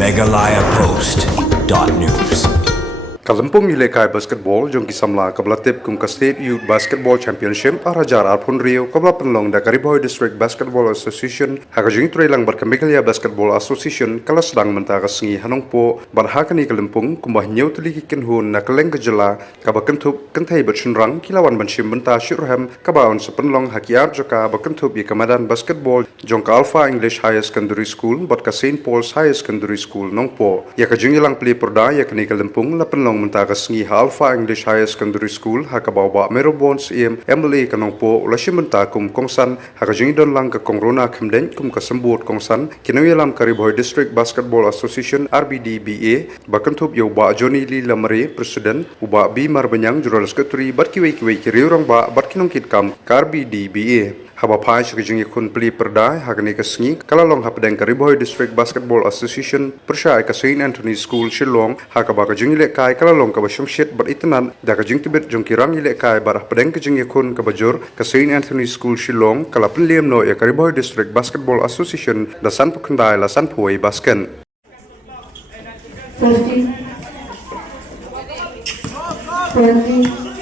megalayapost.news. Kalampung Ilekai Basketball jong kisamla kablatip kum ka State Youth Basketball Championship arajar arpun Rio kabla penlong da Kariboy District Basketball Association hakajing trailang berkamigalia Basketball Association kala sedang mentara sengi hanongpo barhakani Kalampung kumbah nyau teliki kenhun na keleng gejala kabakentup kentai bercunrang kilawan banshim benta syurham kabaon sepenlong hakiar joka bakentup i kamadan basketball jong ka Alpha English Higher Secondary School bot ka St. Paul's Higher Secondary School nongpo ya kajing ilang peli perda ya kani Kalampung la penlong mentara sengi Alpha English Higher Secondary School hakabawa Merobons MLA kanongpo ulasim menta kum kongsan hakajing don lang ka kongrona kemden kum kasembut kongsan kinawilam Kariboy District Basketball Association RBDBA bakentup yo ba Johnny Lee Lamare President uba B Marbanyang Jural Sekretari barkiwei kiriurang ba barkinongkit kam RBDBA haba pai sekejing yakun peli perdai hakani kesengi kalalong hapedeng Kariboy District Basketball Association persyai ka St. Anthony School Shillong hakaba kejing ilek kalalong ka basyong shit beritenan da kejing tibet jong kirang ilek kai barah pedeng kejing yakun ka bajur ka St. Anthony School Shillong kala penliam no ya Kariboy District Basketball Association da san pukendai la san puai basken 20.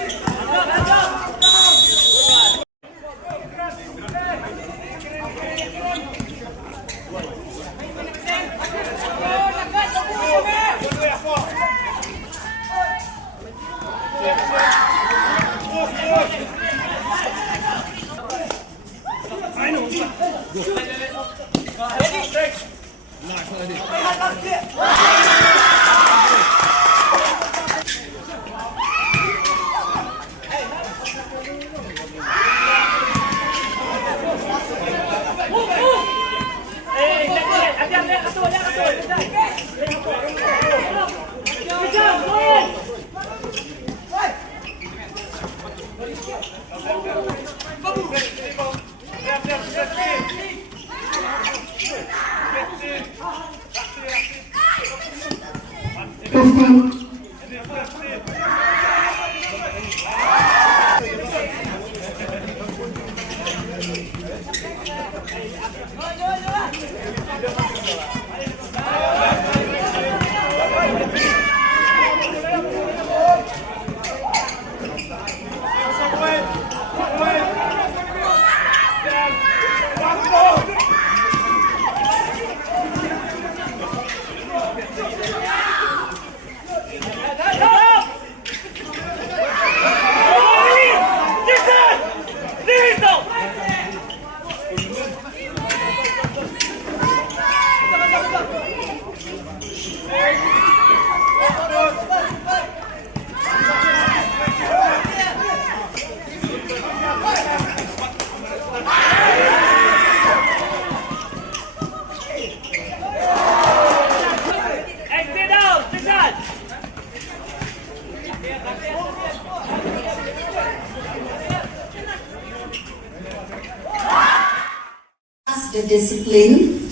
The discipline,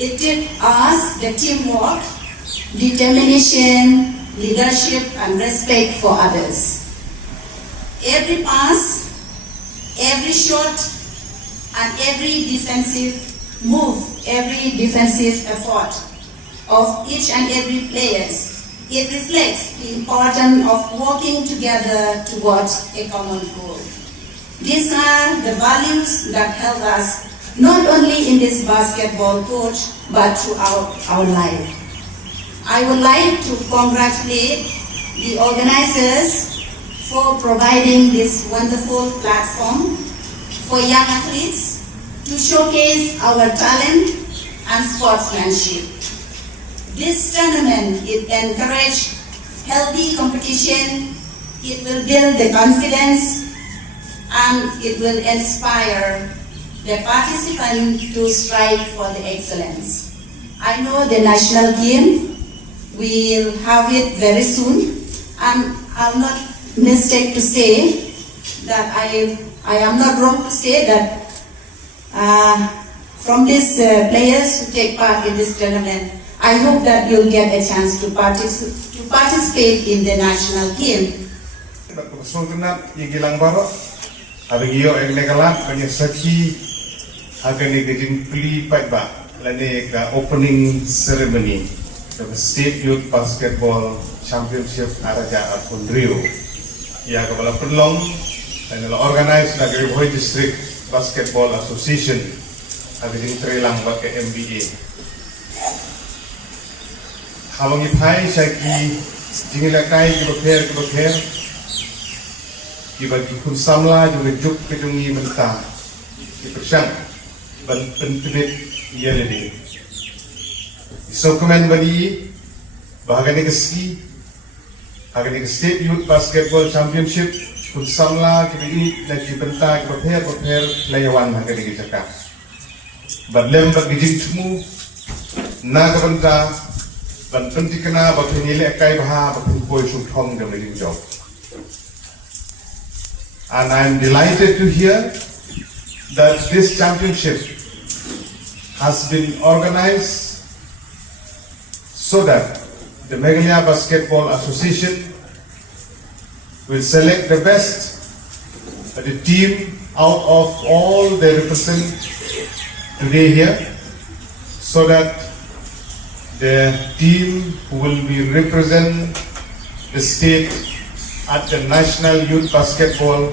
it did us the teamwork, determination, leadership and respect for others. Every pass, every shot and every defensive move, every defensive effort of each and every player, it reflects the importance of working together towards a common goal. These are the values that help us not only in this basketball court, but throughout our life. I would like to congratulate the organizers for providing this wonderful platform for young athletes to showcase our talent and sportsmanship. This tournament, it encourages healthy competition, it will build the confidence, and it will inspire the participants to strive for the excellence. I know the national game will have it very soon, and I'm not mistake to say that I am not wrong to say that from these players who take part in this tournament, I hope that you'll get a chance to participate in the national game. Abigio ang nagalat kanya sachi akan ni gajin pili pa lani ka opening ceremony the State Youth Basketball Championship Araja Arpun Rio. Ia kepala penlong dan organized na Gariboy District Basketball Association habis terilang pakai MBA. Habang ipai saya ki jingilakai ki berper ki bagi kun samla juga juk kejungi mentah ki persang ban pentimit ia ledi. So komen bagi bahagian keski bahagian State Youth Basketball Championship kun samla ki bagi lagi mentah ki berper layawan bahagian kita. Badlem bagi jingmu na kabanta ban pentikna bakin nilai kai baha bakin boy sutong the making job. And I am delighted to hear that this championship has been organized so that the Meghalaya Basketball Association will select the best the team out of all they represent today here, so that the team who will be represent the state at the National Youth Basketball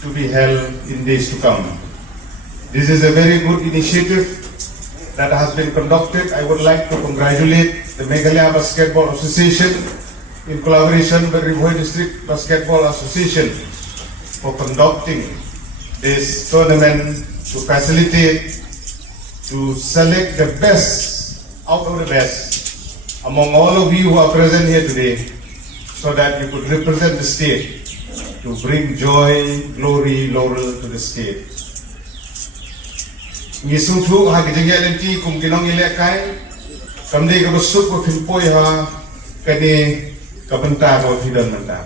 to be held in days to come. This is a very good initiative that has been conducted. I would like to congratulate the Meghalaya Basketball Association in collaboration with Gariboy District Basketball Association for conducting this tournament to facilitate, to select the best out of the best among all of you who are present here today, so that you could represent the state to bring joy, glory, laurel to the state. Ngisung tu ha kijengya lenti kum kinong ilekai kamde ka besuk ko timpoi ha kani kabenta ko hidan menta.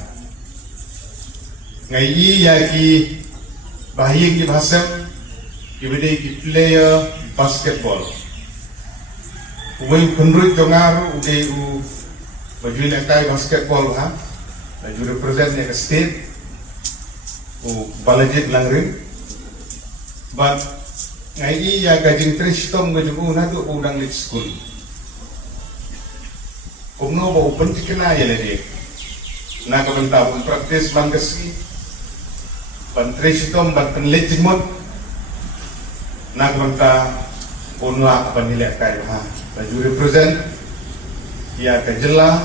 Ngai i ya ki bahing ki bhasam ki bede ki player basketball. Uwe penrut jongar ude u baju lekai basketball ha. Baju represent the state u balajit langring. But ngai ya gajing tristom gajuku na tu udang lit school. Kumno ba open tikna ya lede. Na kabenta pun practice bangkasi. Ban tristom ban penlit jimot. Na kabenta punla panilek kai ha. Baju represent ya kajela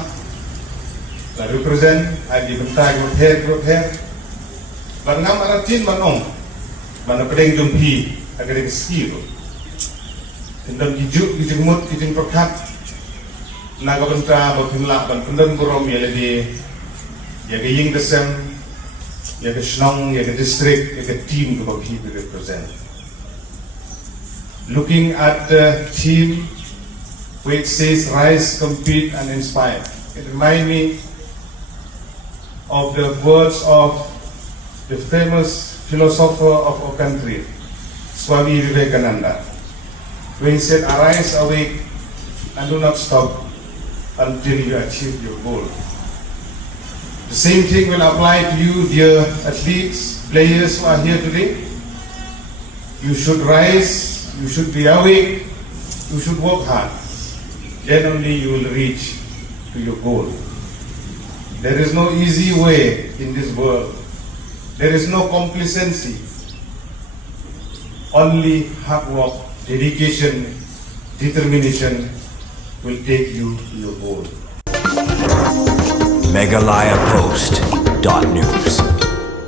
la represent adi benta group hair ban ngam aratin manong ban pedeng jumpi agar ski tu tendang hijau kijengmut kijeng perkat naga benta bakunla ban pendem borom ya ledi ya ke ying desem ya ke snong ya ke district ya ke team to bagi represent. Looking at the team which says rise, compete and inspire, it reminds me of the words of the famous philosopher of our country, Swami Vivekananda, when he said, arise, awake and do not stop until you achieve your goal. The same thing will apply to you, dear athletes, players who are here today. You should rise, you should be awake, you should work hard. Then only you will reach to your goal. There is no easy way in this world. There is no complacency. Only hard work, dedication, determination will take you to your goal. MeghalayaPost.news